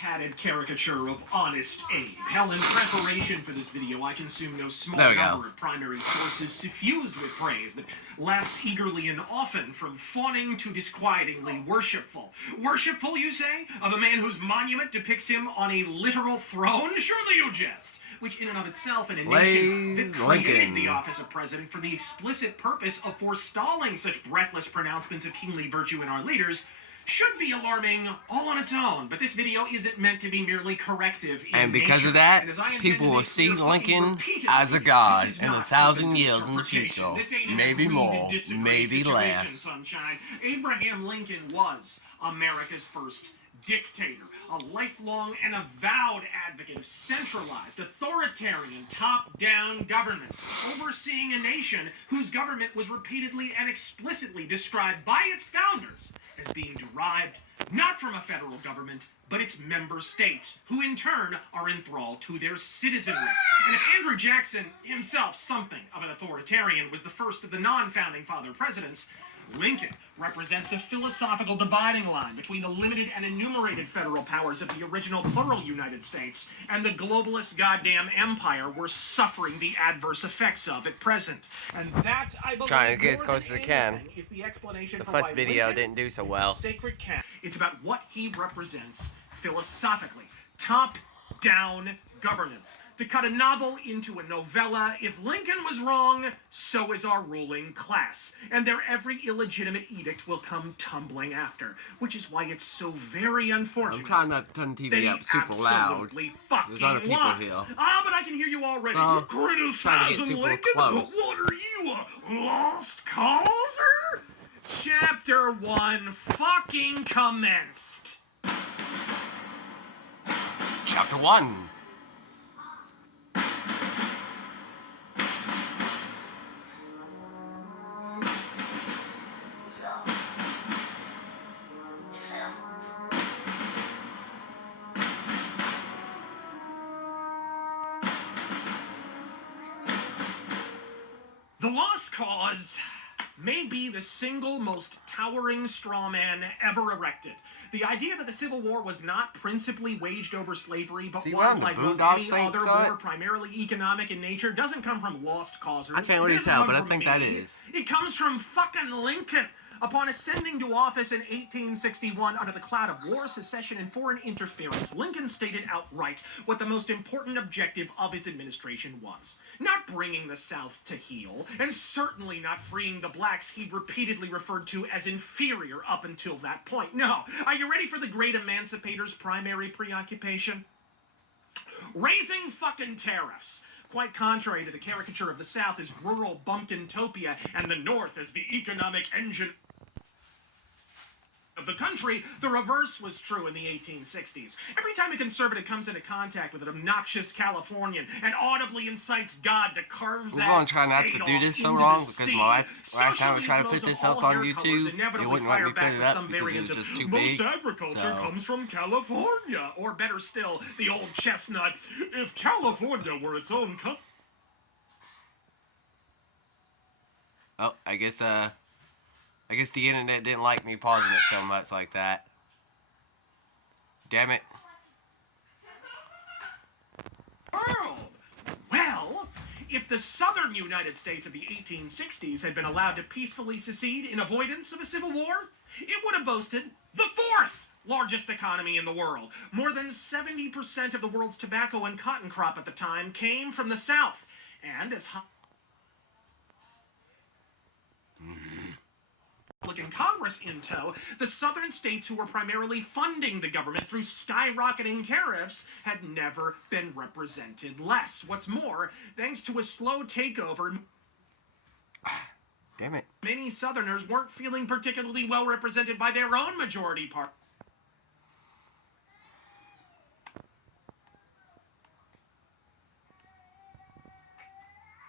padded caricature of Honest Abe. Hell, in preparation for this video, I consumed no small There we number go. of primary sources suffused with praise that lapsed eagerly and often from fawning to disquietingly worshipful. Worshipful, you say? Of a man whose monument depicts him on a literal throne? Surely you jest. Which in and of itself, in a nation that created the office of president for the explicit purpose of forestalling such breathless pronouncements of kingly virtue in our leaders, should be alarming all on its own. But this video isn't meant to be merely corrective in And because nature. of that, And as I intend people to will make see clear Lincoln repeatedly, as a this god is in not 1,000 open years in the interpretation. future. This ain't an Maybe agree to more, disagree maybe situation, less. Sunshine. Abraham Lincoln was America's first dictator, a lifelong and avowed advocate of centralized, authoritarian, top-down government, overseeing a nation whose government was repeatedly and explicitly described by its founders as being derived not from a federal government, but its member states, who in turn are enthralled to their citizenry. And if Andrew Jackson, himself something of an authoritarian, was the first of the non-founding father presidents, Lincoln represents a philosophical dividing line between the limited and enumerated federal powers of the original plural United States and the globalist goddamn empire we're suffering the adverse effects of at present. And that, I believe, Trying to get as more close than as I can. anything, is the explanation The for first why video Lincoln didn't do so is the well. sacred cat. It's about what he represents philosophically. Top-down governance. To cut a novel into a novella, if Lincoln was wrong, so is our ruling class. And their every illegitimate edict will come tumbling after. Which is why it's so very unfortunate. I'm trying not to turn the TV up super loud. There's other people here. Ah, but I can hear you already. So, Criticizing trying to get super Lincoln? close. What are you, a lost causer? Chapter 1 fucking commenced. Chapter 1. The Lost Cause may be the single most towering straw man ever erected. The idea that the Civil War was not principally waged over slavery, but See, was, the like most Boondock any Saints other saw war, it? primarily economic in nature, doesn't come from lost causers. I can't really It doesn't tell, come but I from think me. that is. It comes from fucking Lincoln. Upon ascending to office in 1861 under the cloud of war, secession, and foreign interference, Lincoln stated outright what the most important objective of his administration was. Not bringing the South to heel, and certainly not freeing the blacks he'd repeatedly referred to as inferior up until that point. No. Are you ready for the great emancipator's primary preoccupation? Raising fucking tariffs. Quite contrary to the caricature of the South as rural bumpkintopia and the North as the economic engine of the country, the reverse was true in the 1860s. Every time a conservative comes into contact with an obnoxious Californian and audibly incites God to carve that going to try not to state do off this so into long the because sea. my last time I Socialism tried to put of this all up on hair YouTube, colors it inevitably wouldn't let fire me put back it with up some because it variant was of, just too most big. agriculture So, comes from California. Or better still, the old chestnut, if California were its own country. oh, I guess the internet didn't like me pausing it so much like that. Damn it. World. Well, if the southern United States of the 1860s had been allowed to peacefully secede in avoidance of a civil war, it would have boasted the fourth largest economy in the world. More than 70% of the world's tobacco and cotton crop at the time came from the South. And as Republican Congress in tow, the southern states who were primarily funding the government through skyrocketing tariffs had never been represented less. What's more, thanks to a slow takeover, Damn it. many southerners weren't feeling particularly well represented by their own majority party.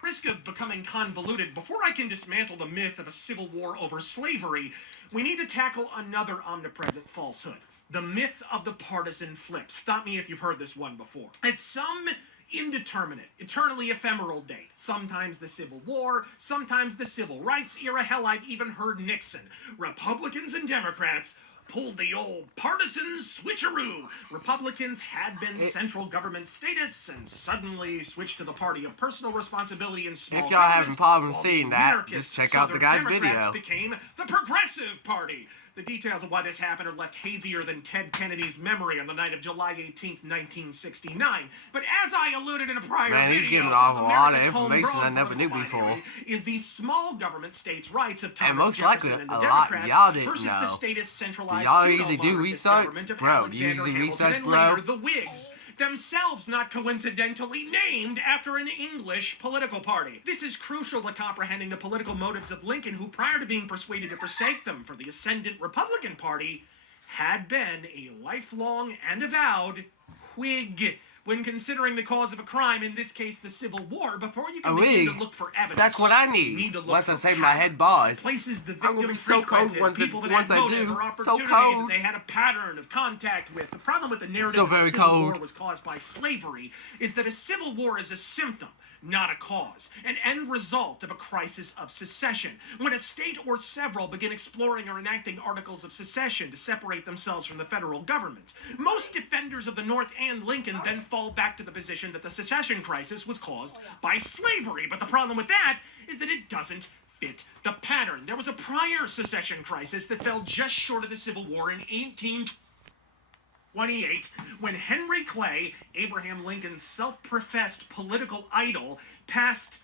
Risk of becoming convoluted, before I can dismantle the myth of a civil war over slavery, we need to tackle another omnipresent falsehood. The myth of the partisan flip. Stop me if you've heard this one before. It's some indeterminate, eternally ephemeral date. Sometimes the Civil War, sometimes the Civil Rights era. Hell, I've even heard Nixon. Republicans and Democrats pulled the old partisan switcheroo. Republicans had been central government status and suddenly switched to the party of personal responsibility and small If y'all having government, problems while seeing the that, anarchist just check out the Southern guy's Democrats video. became the Progressive Party. The details of why this happened are left hazier than Ted Kennedy's memory on the night of July 18th, 1969. But as I alluded in a prior Man, video, he's giving off a lot of America's information I homegrown never knew political before. binary is the small government states' rights of Thomas And most Jefferson likely, and the a lot Democrats y'all didn't versus the know. statist centralized Y'all usually do pseudo-monarchist research? government of Bro, do you Alexander usually Hamilton research, and bro? later the Whigs, themselves not coincidentally named after an English political party. This is crucial to comprehending the political motives of Lincoln, who prior to being persuaded to forsake them for the ascendant Republican Party, had been a lifelong and avowed Whig. When considering the cause of a crime, in this case the Civil War, before you can begin to Whig? look for evidence, That's what I you need. need to look Once I for save my patterns, head bod. places the I'm gonna victim be so cold frequented, people that once had I motive do. or So opportunity cold. that they had a pattern of contact with. The problem with the narrative So that the very Civil cold. War was caused by slavery is that a civil war is a symptom, not a cause, an end result of a crisis of secession. When a state or several begin exploring or enacting articles of secession to separate themselves from the federal government, most defenders of the North and Lincoln then fall back to the position that the secession crisis was caused by slavery. But the problem with that is that it doesn't fit the pattern. There was a prior secession crisis that fell just short of the Civil War in 1828, when Henry Clay, Abraham Lincoln's self-professed political idol, passed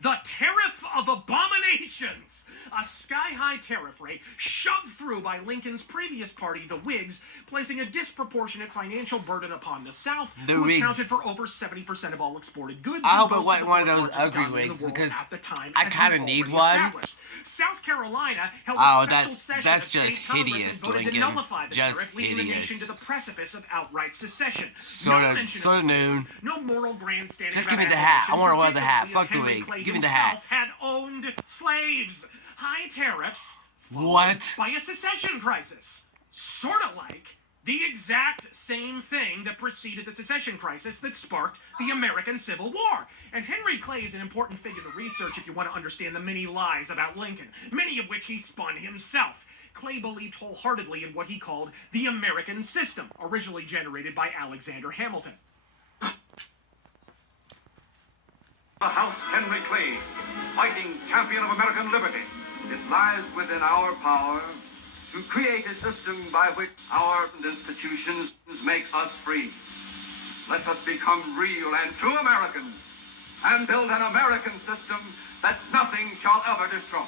the Tariff of Abominations, a sky-high tariff rate shoved through by Lincoln's previous party, the Whigs, placing a disproportionate financial burden upon the South, The who Whigs. accounted for over 70% of all exported goods. I hope in it most of wasn't the one of foreign those markets ugly dominant in wigs, the world because at the time, I as kinda we've need already one. established. South Carolina held Oh, a special session that's of just state Congress hideous, and voted Lincoln. to nullify the Just tariff, leading the hideous. nation to the precipice of outright secession. Sort No of mention noon. no moral grandstanding. Just about give me the hat. I abolition, wanna wear the hat. particularly Fuck the as Henry wig. Clay Give me the himself hat. had owned slaves. High tariffs followed What? by a secession crisis. Sort of like the exact same thing that preceded the secession crisis that sparked the American Civil War. And Henry Clay is an important figure to research if you want to understand the many lies about Lincoln, many of which he spun himself. Clay believed wholeheartedly in what he called the American system, originally generated by Alexander Hamilton. The House Henry Clay, fighting champion of American liberty. It lies within our power to create a system by which our institutions make us free. Let us become real and true Americans and build an American system that nothing shall ever destroy.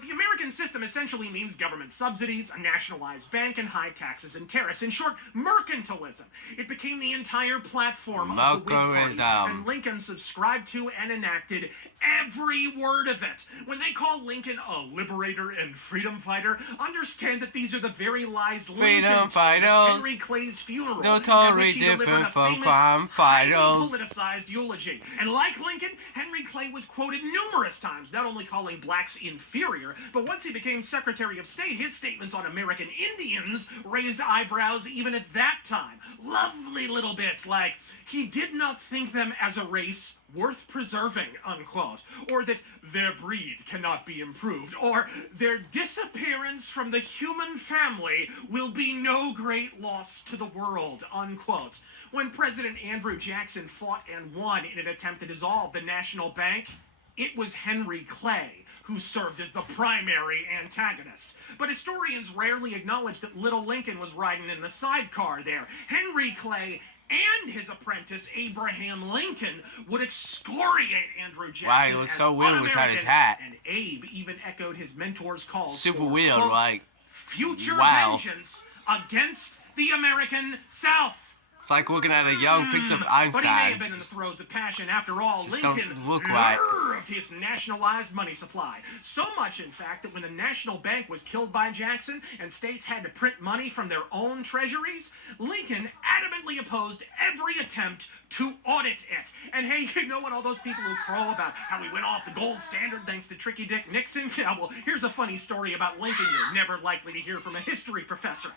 The American system essentially means government subsidies, a nationalized bank, and high taxes and tariffs. In short, mercantilism. It became the entire platform of the Whig Party, Mercantilism. and Lincoln subscribed to and enacted every word of it. When they call Lincoln a liberator and freedom fighter, understand that these are the very lies Lincoln Freedom told at fighters. Henry Clay's funeral, They're at totally which he delivered different a from famous, crime highly fighters. politicized eulogy. And like Lincoln, Henry Clay was quoted numerous times, not only calling blacks inferior, but once he became Secretary of State, his statements on American Indians raised eyebrows even at that time. Lovely little bits like, he did not think them as a race worth preserving, unquote, or that their breed cannot be improved, or their disappearance from the human family will be no great loss to the world, unquote. When President Andrew Jackson fought and won in an attempt to dissolve the National Bank, it was Henry Clay who served as the primary antagonist. But historians rarely acknowledge that little Lincoln was riding in the sidecar there. Henry Clay and his apprentice Abraham Lincoln would excoriate Andrew Jackson. Wow, he looks as so weird without his un-American, hat. And Abe even echoed his mentor's calls Super for, weird, quote, like, future wow. vengeance against the American South. It's like looking at a young picture of Einstein. But he may have been in the throes of passion. After all, Just Lincoln don't look right. loved his nationalized money supply. So much, in fact, that when the National Bank was killed by Jackson and states had to print money from their own treasuries, Lincoln adamantly opposed every attempt to audit it. And hey, you know what all those people who crow about how we went off the gold standard thanks to Tricky Dick Nixon? Yeah, well, here's a funny story about Lincoln you're never likely to hear from a history professor.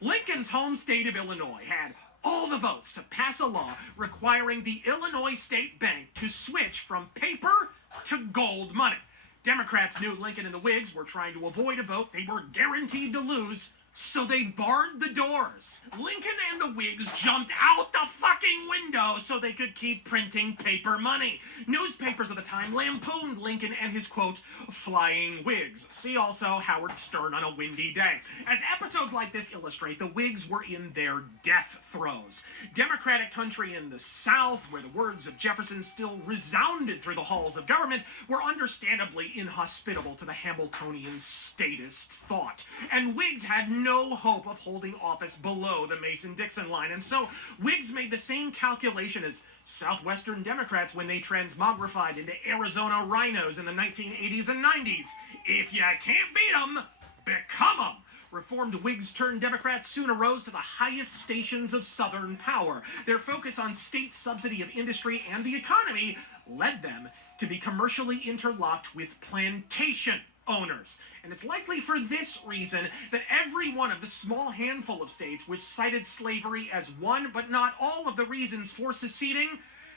Lincoln's home state of Illinois had all the votes to pass a law requiring the Illinois State Bank to switch from paper to gold money. Democrats knew Lincoln and the Whigs were trying to avoid a vote they were guaranteed to lose, so they barred the doors. Lincoln and the Whigs jumped out the fucking window so they could keep printing paper money. Newspapers of the time lampooned Lincoln and his, quote, flying Whigs. See also Howard Stern on a windy day. As episodes like this illustrate, the Whigs were in their death throes. Democratic country in the South, where the words of Jefferson still resounded through the halls of government, were understandably inhospitable to the Hamiltonian statist thought. And Whigs had no hope of holding office below the Mason-Dixon line. And so Whigs made the same calculation as Southwestern Democrats when they transmogrified into Arizona rhinos in the 1980s and 90s. If you can't beat them, become them. Reformed Whigs turned Democrats soon arose to the highest stations of Southern power. Their focus on state subsidy of industry and the economy led them to be commercially interlocked with plantation owners. And it's likely for this reason that every one of the small handful of states which cited slavery as one but not all of the reasons for seceding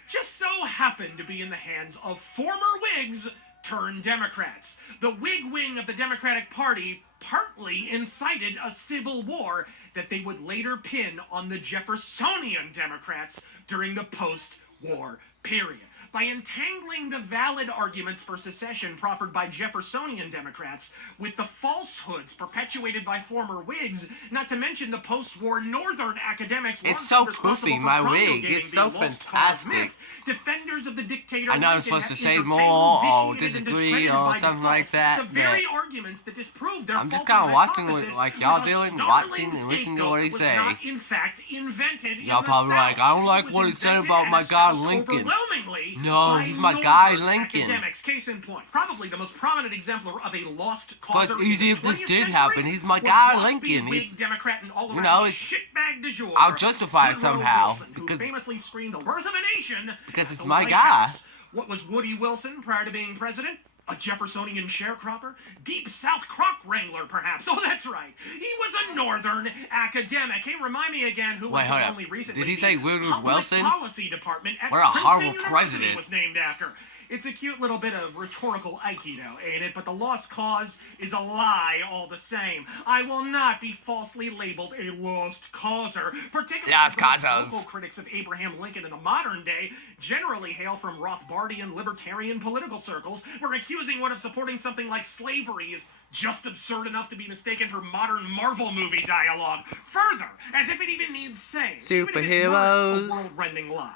just so happened to be in the hands of former Whigs turned Democrats. The Whig wing of the Democratic Party partly incited a civil war that they would later pin on the Jeffersonian Democrats during the post-war period. By entangling the valid arguments for secession proffered by Jeffersonian Democrats with the falsehoods perpetuated by former Whigs, not to mention the post-war Northern academics. It's so poofy, my wig. It's so fantastic. Defenders of the dictator. I know I'm supposed to say more or disagree or something like that, the very arguments that disproved their I'm just kind of watching what like y'all doing, watching and listening to what he say. Not, in fact, invented Y'all in the probably South. like, I don't like It what was he said invented about and my guy espoused Lincoln. overwhelmingly No, by he's my guy Northern Lincoln. Academics. Case in point, probably the most prominent exemplar of a lost Plus, causer. easy in if the this 20th did century happen. He's my was guy waspy Lincoln. Whig It's, Democrat and all you around know, it's- shitbag du jour, I'll justify it Woodrow somehow, Wilson, who because- famously screamed the birth of a nation because at it's the my White guy. House. What was Woody Wilson prior to being president? A Jeffersonian sharecropper? Deep South croc wrangler, perhaps. Oh, that's right. He was a Northern academic. Hey, remind me again who Wait, was hold up. only recently Did he say the Woodrow Public Wilson? Policy Department at What a Princeton horrible University president. was named after. It's a cute little bit of rhetorical aikido, ain't it? But the lost cause is a lie all the same. I will not be falsely labeled a lost causer, particularly Lost because causes. vocal critics of Abraham Lincoln in the modern day generally hail from Rothbardian libertarian political circles, where accusing one of supporting something like slavery is just absurd enough to be mistaken for modern Marvel movie dialogue. Further, as if it even needs saying, even if it weren't a world-rending lie.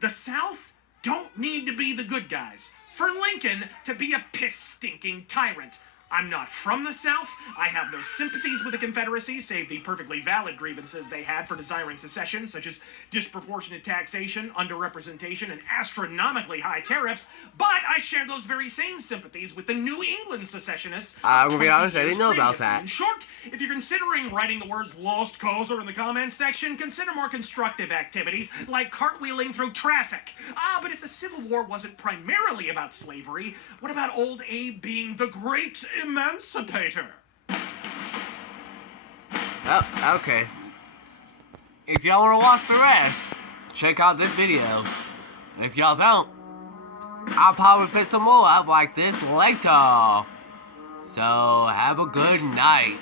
The South don't need to be the good guys for Lincoln to be a piss-stinking tyrant. I'm not from the South. I have no sympathies with the Confederacy, save the perfectly valid grievances they had for desiring secession, such as disproportionate taxation, underrepresentation, and astronomically high tariffs. But I share those very same sympathies with the New England secessionists. I'm gonna be 20 honest, I didn't years know about previously. that. In short, if you're considering writing the words lost causer in the comments section, consider more constructive activities like cartwheeling through traffic. But if the Civil War wasn't primarily about slavery, what about old Abe being the great emancipator? Oh, okay. If y'all want to watch the rest, check out this video. And if y'all don't, I'll probably put some more up like this later. So, have a good night.